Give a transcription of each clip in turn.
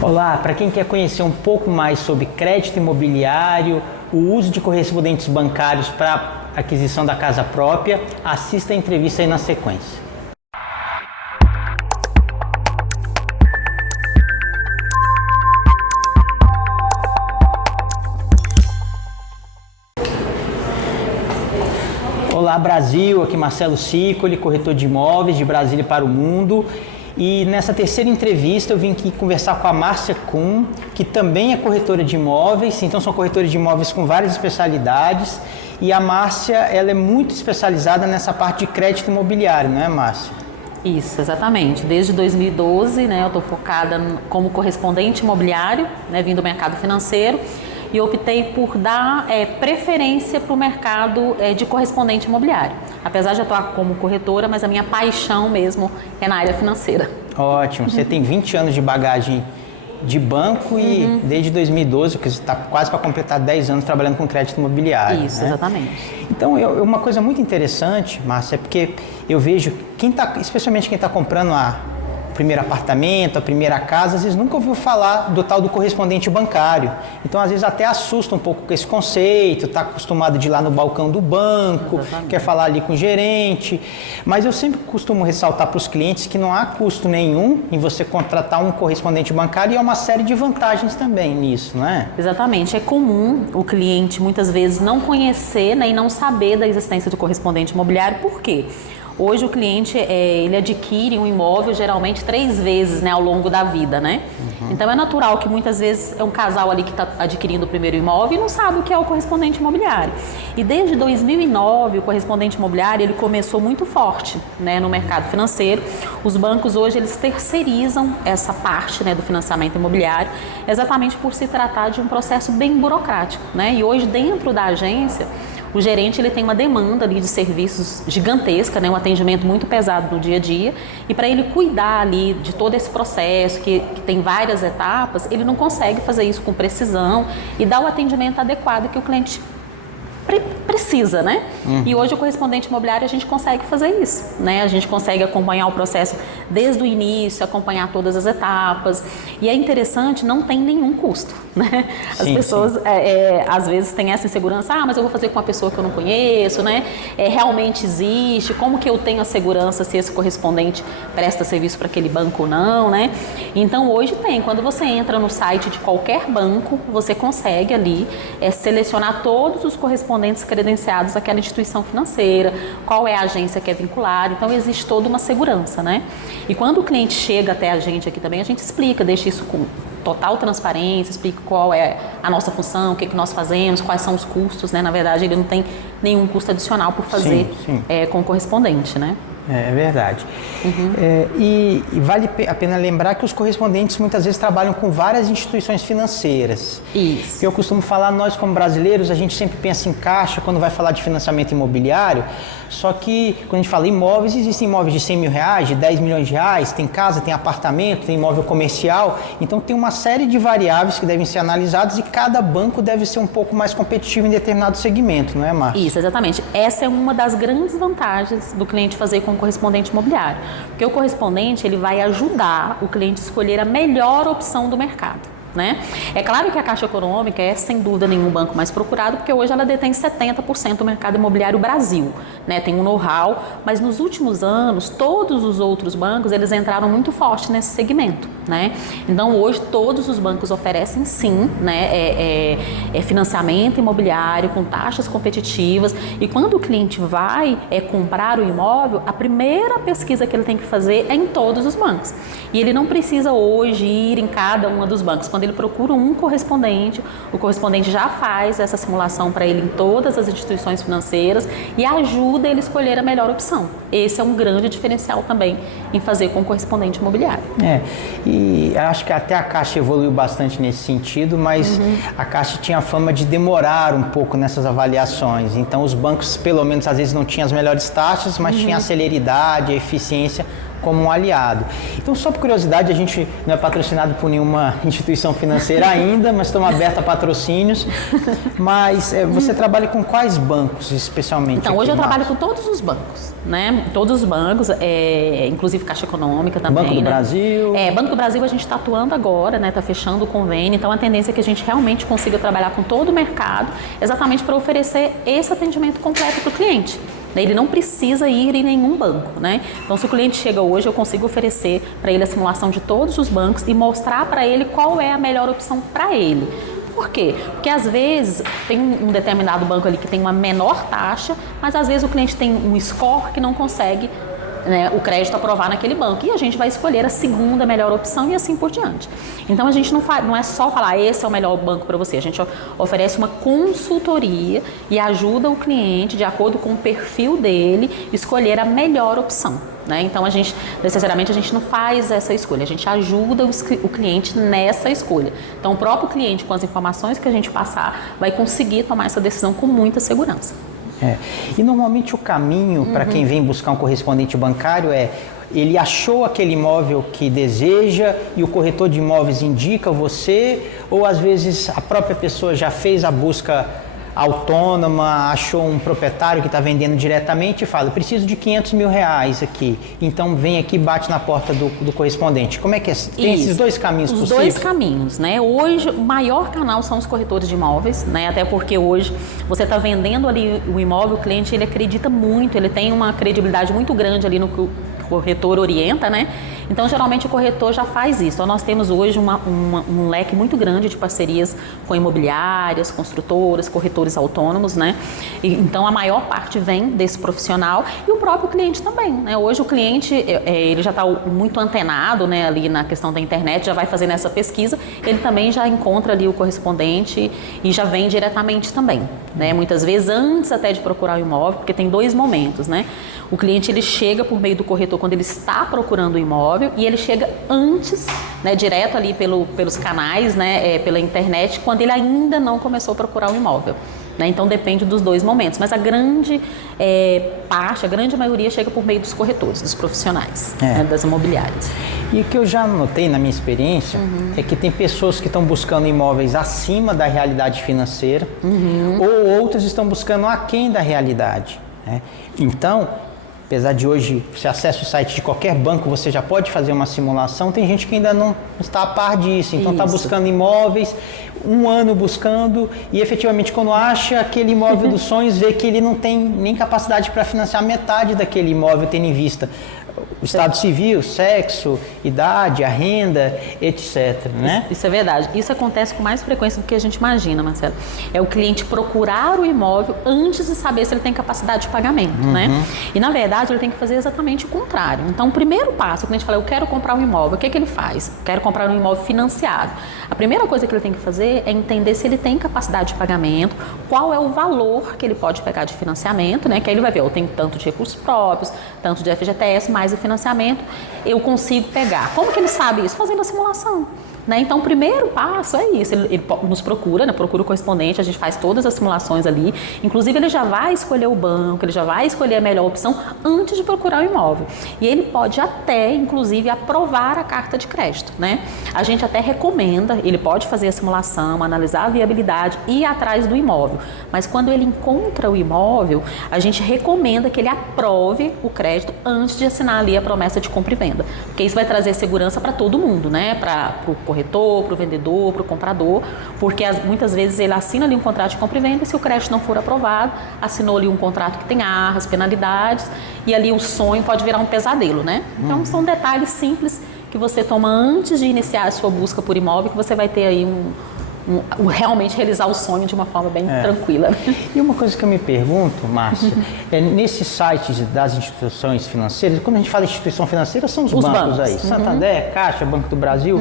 Olá, para quem quer conhecer um pouco mais sobre crédito imobiliário, o uso de correspondentes bancários para aquisição da casa própria, assista a entrevista aí na sequência. Olá Brasil, aqui Marcelo Sicoli, corretor de imóveis de Brasília para o mundo. E nessa terceira entrevista eu vim aqui conversar com a Márcia Kuhn, que também é corretora de imóveis, então são corretores de imóveis com várias especialidades. E a Márcia, ela é muito especializada nessa parte de crédito imobiliário, não é, Márcia? Isso, exatamente. Desde 2012, eu estou focada como correspondente imobiliário, vindo do mercado financeiro, e optei por dar preferência para o mercado de correspondente imobiliário. Apesar de atuar como corretora, mas a minha paixão mesmo é na área financeira. Ótimo, você tem 20 anos de bagagem de banco e desde 2012, porque você está quase para completar 10 anos trabalhando com crédito imobiliário. Isso, né? Exatamente. Então, uma coisa muito interessante, Márcia, é porque eu vejo, especialmente quem está comprando o primeiro apartamento, a primeira casa, às vezes nunca ouviu falar do tal do correspondente bancário. Então, às vezes até assusta um pouco com esse conceito, está acostumado de ir lá no balcão do banco, Exatamente. Quer falar ali com o gerente. Mas eu sempre costumo ressaltar para os clientes que não há custo nenhum em você contratar um correspondente bancário e há uma série de vantagens também nisso, não é? Exatamente. É comum o cliente muitas vezes não conhecer e não saber da existência do correspondente imobiliário. Por quê? Hoje o cliente ele adquire um imóvel geralmente 3 vezes ao longo da vida, né? Então é natural que muitas vezes é um casal ali que está adquirindo o primeiro imóvel e não sabe o que é o correspondente imobiliário. E desde 2009 o correspondente imobiliário ele começou muito forte, no mercado financeiro. Os bancos hoje eles terceirizam essa parte do financiamento imobiliário, exatamente por se tratar de um processo bem burocrático, E hoje dentro da agência o gerente ele tem uma demanda ali de serviços gigantesca, um atendimento muito pesado no dia a dia, e para ele cuidar ali de todo esse processo, que tem várias etapas, ele não consegue fazer isso com precisão e dar o atendimento adequado que o cliente precisa, E hoje o correspondente imobiliário a gente consegue fazer isso, A gente consegue acompanhar o processo desde o início, acompanhar todas as etapas, e é interessante, não tem nenhum custo, As pessoas às vezes têm essa insegurança, mas eu vou fazer com uma pessoa que eu não conheço, realmente existe, como que eu tenho a segurança se esse correspondente presta serviço para aquele banco ou não, Então hoje tem, quando você entra no site de qualquer banco, você consegue ali selecionar todos os correspondentes credenciados àquela instituição financeira, qual é a agência que é vinculada, então existe toda uma segurança, E quando o cliente chega até a gente aqui também, a gente explica, deixa isso com total transparência, explica qual é a nossa função, o que nós fazemos, quais são os custos, Na verdade, ele não tem nenhum custo adicional por fazer com o correspondente, É verdade. E vale a pena lembrar que os correspondentes muitas vezes trabalham com várias instituições financeiras. Isso. Eu costumo falar, nós como brasileiros, a gente sempre pensa em caixa quando vai falar de financiamento imobiliário, só que quando a gente fala imóveis, existem imóveis de 100 mil reais, de 10 milhões de reais, tem casa, tem apartamento, tem imóvel comercial, então tem uma série de variáveis que devem ser analisadas e cada banco deve ser um pouco mais competitivo em determinado segmento, não é, Márcia? Isso, exatamente. Essa é uma das grandes vantagens do cliente fazer com o correspondente imobiliário, porque o correspondente ele vai ajudar o cliente a escolher a melhor opção do mercado. É claro que a Caixa Econômica é sem dúvida nenhum banco mais procurado, porque hoje ela detém 70% do mercado imobiliário Brasil, tem um know-how, mas nos últimos anos todos os outros bancos eles entraram muito forte nesse segmento, Então hoje todos os bancos oferecem sim, financiamento imobiliário com taxas competitivas, e quando o cliente vai comprar o imóvel, a primeira pesquisa que ele tem que fazer é em todos os bancos, e ele não precisa hoje ir em cada uma dos bancos. Quando ele procura um correspondente, o correspondente já faz essa simulação para ele em todas as instituições financeiras e ajuda ele a escolher a melhor opção. Esse é um grande diferencial também em fazer com o correspondente imobiliário. E acho que até a Caixa evoluiu bastante nesse sentido, mas a Caixa tinha a fama de demorar um pouco nessas avaliações. Então os bancos, pelo menos às vezes, não tinham as melhores taxas, mas tinha a celeridade, a eficiência como um aliado. Então, só por curiosidade, a gente não é patrocinado por nenhuma instituição financeira ainda, mas estamos abertos a patrocínios. Mas você trabalha com quais bancos, especialmente? Então, hoje eu trabalho com todos os bancos, né? Todos os bancos, inclusive Caixa Econômica também. Banco do Brasil? Banco do Brasil a gente está atuando agora, né? Está fechando o convênio, então a tendência é que a gente realmente consiga trabalhar com todo o mercado, exatamente para oferecer esse atendimento completo para o cliente. Ele não precisa ir em nenhum banco, né? Então, se o cliente chega hoje, eu consigo oferecer para ele a simulação de todos os bancos e mostrar para ele qual é a melhor opção para ele. Por quê? Porque às vezes tem um determinado banco ali que tem uma menor taxa, mas às vezes o cliente tem um score que não consegue, né, o crédito aprovar naquele banco. E a gente vai escolher a segunda melhor opção e assim por diante. Então a gente não é só falar esse é o melhor banco para você. A gente oferece uma consultoria e ajuda o cliente, de acordo com o perfil dele, escolher a melhor opção. Né? Então, necessariamente, a gente não faz essa escolha, a gente ajuda o cliente nessa escolha. Então, o próprio cliente, com as informações que a gente passar, vai conseguir tomar essa decisão com muita segurança. E, normalmente, o caminho para quem vem buscar um correspondente bancário ele achou aquele imóvel que deseja e o corretor de imóveis indica você, ou, às vezes, a própria pessoa já fez a busca autônoma, achou um proprietário que está vendendo diretamente e fala, preciso de 500 mil reais aqui, então vem aqui e bate na porta do correspondente. Como é que é? Tem esses dois caminhos possíveis? Os dois caminhos, né? Hoje, o maior canal são os corretores de imóveis, né? Até porque hoje você está vendendo ali o imóvel, o cliente ele acredita muito, ele tem uma credibilidade muito grande ali no que o corretor orienta, né? Então, geralmente, o corretor já faz isso. Então, nós temos hoje um leque muito grande de parcerias com imobiliárias, construtoras, corretores autônomos, né? Então, a maior parte vem desse profissional e o próprio cliente também, né? Hoje, o cliente, ele já está muito antenado, né, ali na questão da internet, já vai fazendo essa pesquisa, ele também já encontra ali o correspondente e já vem diretamente também, né? Muitas vezes, antes até de procurar o imóvel, porque tem dois momentos, né? O cliente, ele chega por meio do corretor quando ele está procurando o imóvel e ele chega antes, né, direto ali pelos canais, né, pela internet, quando ele ainda não começou a procurar o imóvel. Né? Então, depende dos dois momentos. Mas a grande parte, a grande maioria chega por meio dos corretores, dos profissionais, né, das imobiliárias. E o que eu já notei na minha experiência é que tem pessoas que estão buscando imóveis acima da realidade financeira ou outras estão buscando aquém da realidade. Né? Então, apesar de hoje, você acessa o site de qualquer banco, você já pode fazer uma simulação, tem gente que ainda não está a par disso, então está buscando imóveis, um ano buscando e efetivamente quando acha aquele imóvel dos sonhos, vê que ele não tem nem capacidade para financiar metade daquele imóvel tendo em vista o estado civil, sexo, idade, a renda, etc. Né? Isso é verdade. Isso acontece com mais frequência do que a gente imagina, Marcelo. É o cliente procurar o imóvel antes de saber se ele tem capacidade de pagamento, né? E, na verdade, ele tem que fazer exatamente o contrário. Então, o primeiro passo, o cliente fala, eu quero comprar um imóvel. O que é que ele faz? Quero comprar um imóvel financiado. A primeira coisa que ele tem que fazer é entender se ele tem capacidade de pagamento, qual é o valor que ele pode pegar de financiamento, né? Que aí ele vai ver, eu tenho tanto de recursos próprios, tanto de FGTS, mais o financiamento, eu consigo pegar. Como que ele sabe isso? Fazendo a simulação. Né? Então, o primeiro passo é isso, ele nos procura, né? Procura o correspondente, a gente faz todas as simulações ali, inclusive ele já vai escolher o banco, ele já vai escolher a melhor opção antes de procurar o imóvel. E ele pode até, inclusive, aprovar a carta de crédito, né? A gente até recomenda, ele pode fazer a simulação, analisar a viabilidade e ir atrás do imóvel, mas quando ele encontra o imóvel, a gente recomenda que ele aprove o crédito antes de assinar ali a promessa de compra e venda, porque isso vai trazer segurança para todo mundo, né? Para o corretor, para o vendedor, para o comprador, porque muitas vezes ele assina ali um contrato de compra e venda e se o crédito não for aprovado, assinou ali um contrato que tem arras, penalidades e ali o sonho pode virar um pesadelo, né? Então são detalhes simples que você toma antes de iniciar a sua busca por imóvel que você vai ter aí realmente realizar o sonho de uma forma bem tranquila. E uma coisa que eu me pergunto, Márcia, nesses sites das instituições financeiras, quando a gente fala instituição financeira, são os bancos aí, Santander, Caixa, Banco do Brasil,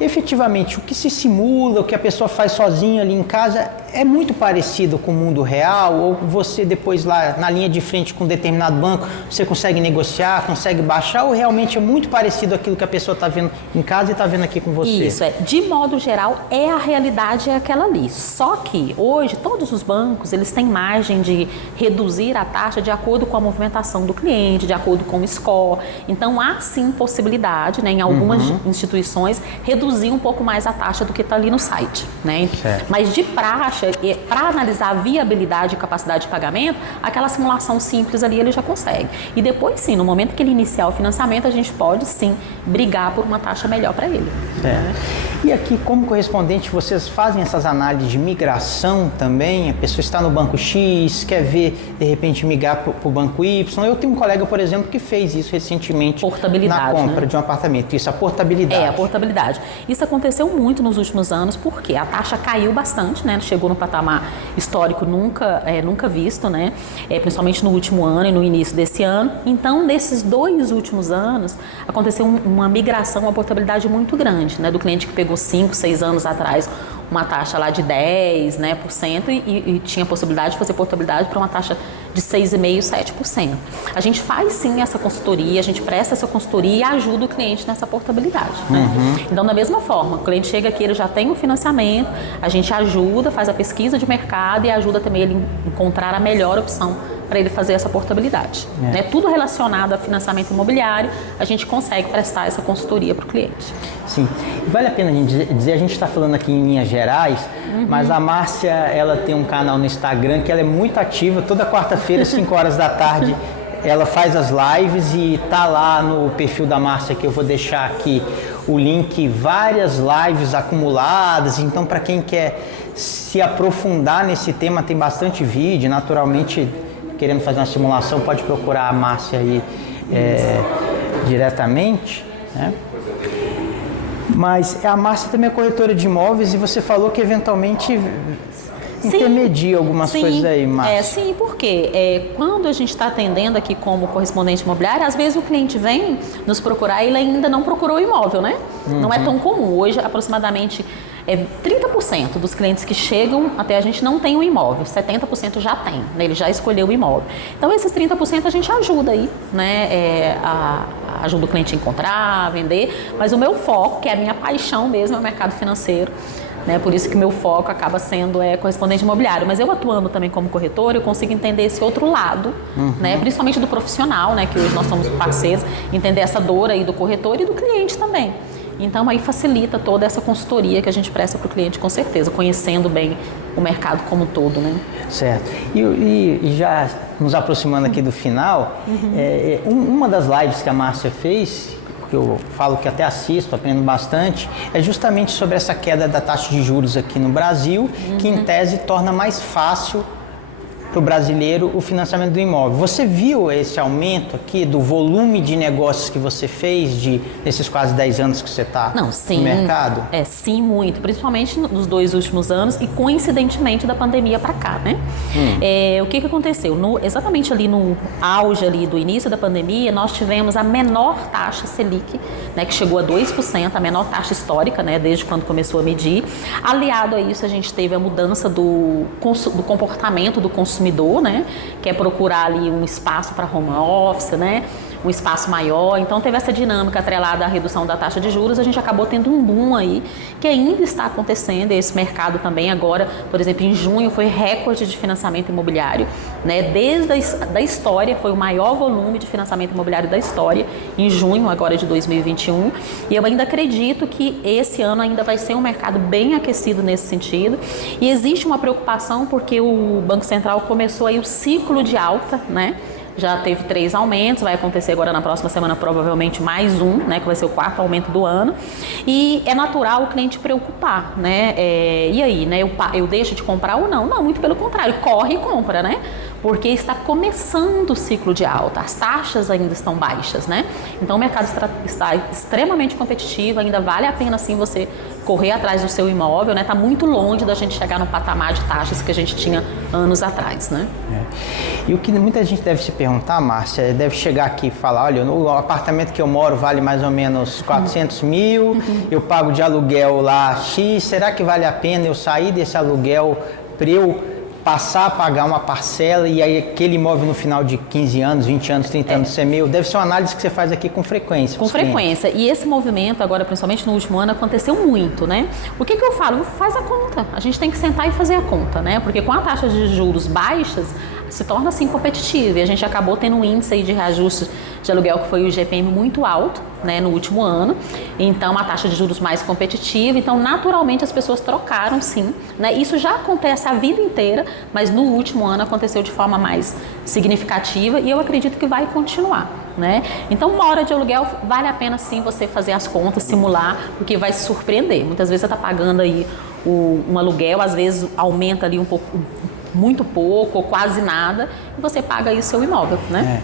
efetivamente o que se simula, o que a pessoa faz sozinha ali em casa, é muito parecido com o mundo real, ou você depois lá na linha de frente com um determinado banco, você consegue negociar, consegue baixar, ou realmente é muito parecido aquilo que a pessoa está vendo em casa e está vendo aqui com você? Isso, de modo geral, a realidade é aquela ali. Só que hoje todos os bancos, eles têm margem de reduzir a taxa de acordo com a movimentação do cliente, de acordo com o score. Então há sim possibilidade, né, em algumas instituições, reduzir um pouco mais a taxa do que está ali no site, né? Mas de praxe, para analisar a viabilidade e capacidade de pagamento, aquela simulação simples ali ele já consegue. E depois sim, no momento que ele iniciar o financiamento, a gente pode sim brigar por uma taxa melhor para ele. E aqui, como correspondente, vocês fazem essas análises de migração também? A pessoa está no banco X, quer ver, de repente, migrar para o banco Y. Eu tenho um colega, por exemplo, que fez isso recentemente na compra, né, de um apartamento. Isso, a portabilidade. A portabilidade. Isso aconteceu muito nos últimos anos, porque a taxa caiu bastante, né? Chegou no patamar histórico nunca visto, né? Principalmente no último ano e no início desse ano. Então, nesses 2 últimos anos, aconteceu uma migração, uma portabilidade muito grande, né? Do cliente que pegou 5, 6 anos atrás uma taxa lá de 10%, né, e tinha possibilidade de fazer portabilidade para uma taxa de 6,5%, 7%. A gente faz sim essa consultoria, a gente presta essa consultoria e ajuda o cliente nessa portabilidade. Né? Então, da mesma forma, o cliente chega aqui, ele já tem o financiamento, a gente ajuda, faz a pesquisa de mercado e ajuda também ele a encontrar a melhor opção para ele fazer essa portabilidade. Né? Tudo relacionado a financiamento imobiliário, a gente consegue prestar essa consultoria para o cliente. Sim. Vale a pena a gente dizer, a gente está falando aqui em linhas gerais, mas a Márcia, ela tem um canal no Instagram que ela é muito ativa, toda quarta-feira, 5 horas da tarde, ela faz as lives e tá lá no perfil da Márcia, que eu vou deixar aqui o link, várias lives acumuladas, então para quem quer se aprofundar nesse tema, tem bastante vídeo, naturalmente, querendo fazer uma simulação, pode procurar a Márcia aí diretamente, né? Mas a Márcia também é corretora de imóveis e você falou que eventualmente intermedia algumas coisas aí, Márcia. Sim, porque quando a gente está atendendo aqui como correspondente imobiliário, às vezes o cliente vem nos procurar e ele ainda não procurou o imóvel, né? Não é tão comum. Hoje, aproximadamente 30% dos clientes que chegam até a gente não tem o imóvel, 70% já tem, né? Ele já escolheu o imóvel. Então, esses 30% a gente ajuda aí, né? Ajuda o cliente a encontrar, a vender, mas o meu foco, que é a minha paixão mesmo, é o mercado financeiro. Né? Por isso que meu foco acaba sendo correspondente imobiliário. Mas eu atuando também como corretora, eu consigo entender esse outro lado, né? Principalmente do profissional, né? Que hoje nós somos parceiros, entender essa dor aí do corretor e do cliente também. Então, aí facilita toda essa consultoria que a gente presta para o cliente, com certeza, conhecendo bem o mercado como um todo, né? Certo. E já nos aproximando aqui do final, uma das lives que a Márcia fez, que eu falo que até assisto, aprendo bastante, é justamente sobre essa queda da taxa de juros aqui no Brasil, que em tese torna mais fácil para o brasileiro o financiamento do imóvel. Você viu esse aumento aqui do volume de negócios que você fez nesses quase 10 anos que você está no mercado? Sim, muito. Principalmente nos 2 últimos anos e coincidentemente da pandemia para cá, né? O que aconteceu? Exatamente ali no auge ali do início da pandemia, nós tivemos a menor taxa Selic, né, que chegou a 2%, a menor taxa histórica, né, desde quando começou a medir. Aliado a isso, a gente teve a mudança do comportamento do consumidor, né? Que é procurar ali um espaço para home office, né? Um espaço maior. Então, teve essa dinâmica atrelada à redução da taxa de juros. A gente acabou tendo um boom aí, que ainda está acontecendo. Esse mercado também agora, por exemplo, em junho foi recorde de financiamento imobiliário, né? Desde a história, foi o maior volume de financiamento imobiliário da história, em junho agora de 2021. E eu ainda acredito que esse ano ainda vai ser um mercado bem aquecido nesse sentido. E existe uma preocupação porque o Banco Central começou aí o ciclo de alta, né? Já teve 3 aumentos, vai acontecer agora na próxima semana provavelmente mais um, né, que vai ser o 4º aumento do ano. E é natural o cliente preocupar, né? E aí, né? Eu deixo de comprar ou não? Não, muito pelo contrário, corre e compra, né? Porque está começando o ciclo de alta, as taxas ainda estão baixas, né? Então o mercado está extremamente competitivo, ainda vale a pena sim você correr atrás do seu imóvel, né? Está muito longe da gente chegar no patamar de taxas que a gente tinha anos atrás, né? E o que muita gente deve se perguntar, Márcia, deve chegar aqui e falar, olha, o apartamento que eu moro vale mais ou menos 400 mil, eu pago de aluguel lá X, será que vale a pena eu sair desse aluguel para eu passar a pagar uma parcela e aí aquele imóvel no final de 15 anos, 20 anos, 30 anos ser meu? Deve ser uma análise que você faz aqui com frequência. Com frequência. E esse movimento, agora, principalmente no último ano, aconteceu muito, né? O que eu falo? Faz a conta. A gente tem que sentar e fazer a conta, né? Porque com a taxa de juros baixas, se torna assim competitiva. E a gente acabou tendo um índice aí de reajuste de aluguel que foi o IGPM muito alto, né, no último ano. Então, uma taxa de juros mais competitiva. Então, naturalmente, as pessoas trocaram, sim, né? Isso já acontece a vida inteira, mas no último ano aconteceu de forma mais significativa e eu acredito que vai continuar, né? Então, uma hora de aluguel vale a pena, sim, você fazer as contas, simular, porque vai se surpreender. Muitas vezes você está pagando aí um aluguel, às vezes aumenta ali um pouco, muito pouco ou quase nada, e você paga aí o seu imóvel, né?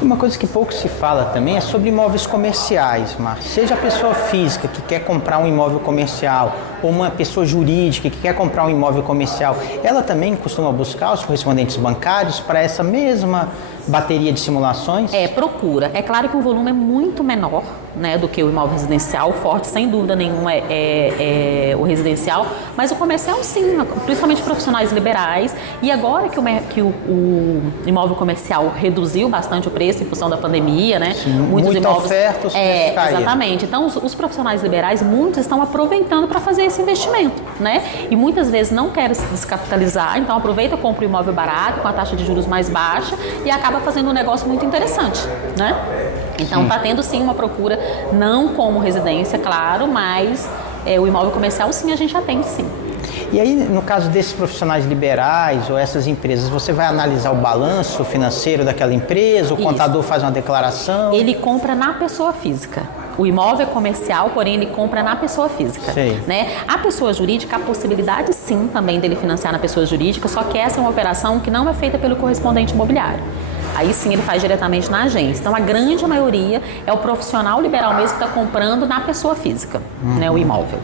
E uma coisa que pouco se fala também é sobre imóveis comerciais, Márcia. Seja a pessoa física que quer comprar um imóvel comercial ou uma pessoa jurídica que quer comprar um imóvel comercial, ela também costuma buscar os correspondentes bancários para essa mesma bateria de simulações? Procura. É claro que o volume é muito menor, né, do que o imóvel residencial. O forte, sem dúvida nenhuma, é o residencial, mas o comercial, sim, principalmente profissionais liberais. E agora que o imóvel comercial reduziu bastante o preço em função da pandemia, né? Sim, muita imóveis, oferta, os preços caíram. Exatamente. Então, os profissionais liberais, muitos estão aproveitando para fazer esse investimento, né? E muitas vezes não querem se descapitalizar, então aproveita, compra o imóvel barato, com a taxa de juros mais baixa e acaba fazendo um negócio muito interessante, né? Então, está tendo sim uma procura, não como residência, claro, mas o imóvel comercial, sim, a gente atende, sim. E aí, no caso desses profissionais liberais ou essas empresas, você vai analisar o balanço financeiro daquela empresa, o contador faz uma declaração? Ele compra na pessoa física. O imóvel é comercial, porém ele compra na pessoa física, né? A pessoa jurídica, a possibilidade sim também dele financiar na pessoa jurídica, só que essa é uma operação que não é feita pelo correspondente imobiliário. Aí sim ele faz diretamente na agência. Então a grande maioria é o profissional liberal mesmo que está comprando na pessoa física, né, o imóvel.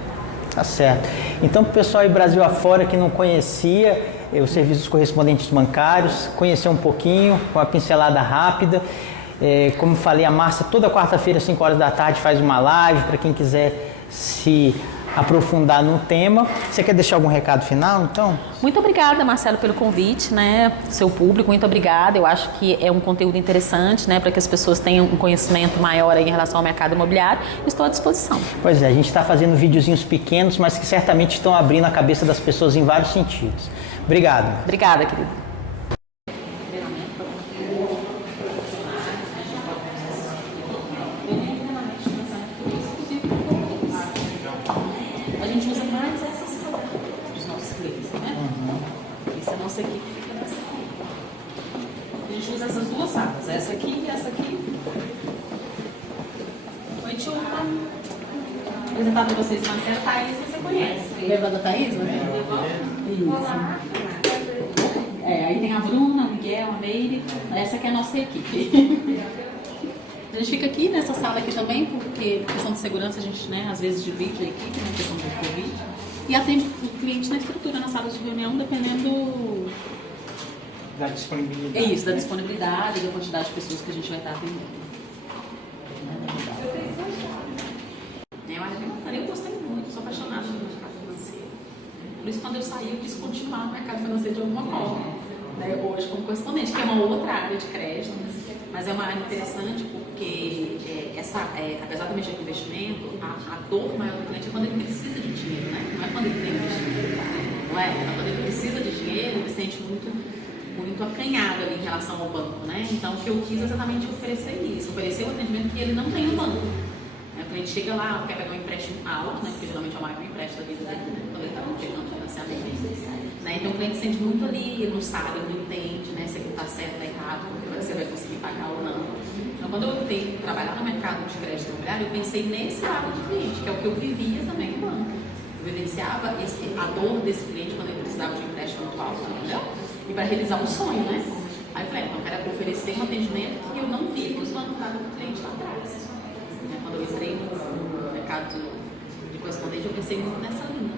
Tá certo. Então, para o pessoal aí Brasil afora que não conhecia os serviços correspondentes bancários, conhecer um pouquinho, com a pincelada rápida. Como falei, a Márcia toda quarta-feira, às 5 horas da tarde, faz uma live para quem quiser se aprofundar no tema. Você quer deixar algum recado final, então? Muito obrigada, Marcelo, pelo convite, né? Seu público, muito obrigada. Eu acho que é um conteúdo interessante, né? Para que as pessoas tenham um conhecimento maior aí em relação ao mercado imobiliário. Estou à disposição. Pois é, a gente está fazendo videozinhos pequenos, mas que certamente estão abrindo a cabeça das pessoas em vários sentidos. Obrigado. Obrigada, querido. A gente usa mais essas salas dos nossos clientes, né? Essa é a nossa equipe fica nessa aqui. A gente usa essas duas salas, essa aqui e essa aqui. Oi, Tchupa. Vou apresentar para vocês, Marcela. Thaís, você conhece? Lembra da Thaís? Isso. Olá. Aí tem a Bruna, o Miguel, a Meire. Essa aqui é a nossa equipe. A gente fica aqui nessa sala aqui também, porque por questão de segurança a gente, né, às vezes divide a equipe, na questão do Covid. E atende o cliente na estrutura, nas salas de reunião, dependendo Da disponibilidade. da disponibilidade, da quantidade de pessoas que a gente vai estar atendendo. Eu gostei muito, sou apaixonada pelo mercado financeiro. Por isso, quando eu saí, eu quis continuar no mercado financeiro de alguma forma. Hoje, como correspondente, que é uma outra área de crédito, mas é uma área interessante porque apesar de mexer com investimento, a dor maior do cliente é quando ele precisa de dinheiro, né? Não é quando ele tem investimento, não é? Quando ele precisa de dinheiro, ele se sente muito acanhado ali em relação ao banco, né? Então, o que eu quis exatamente oferecer isso, oferecer um atendimento que ele não tem no banco. O cliente chega lá, quer pegar um empréstimo alto, né? Porque geralmente é o maior empréstimo da vida dele, quando ele está pegando financiamento. Né? Então o cliente sente muito ali, ele não sabe, ele não entende, né? Se ele está certo ou errado, porque você vai conseguir pagar ou não. Então quando eu optei por trabalhar no mercado de crédito imobiliário, eu pensei nesse lado de cliente, que é o que eu vivia também no banco. Eu vivenciava a dor desse cliente quando ele precisava de um empréstimo muito alto, entendeu? E para realizar um sonho, né? Aí eu falei, então eu quero oferecer um atendimento que eu não vi que os bancos davam para o cliente lá atrás. Quando eu entrei no mercado de correspondente, eu pensei muito nessa linha.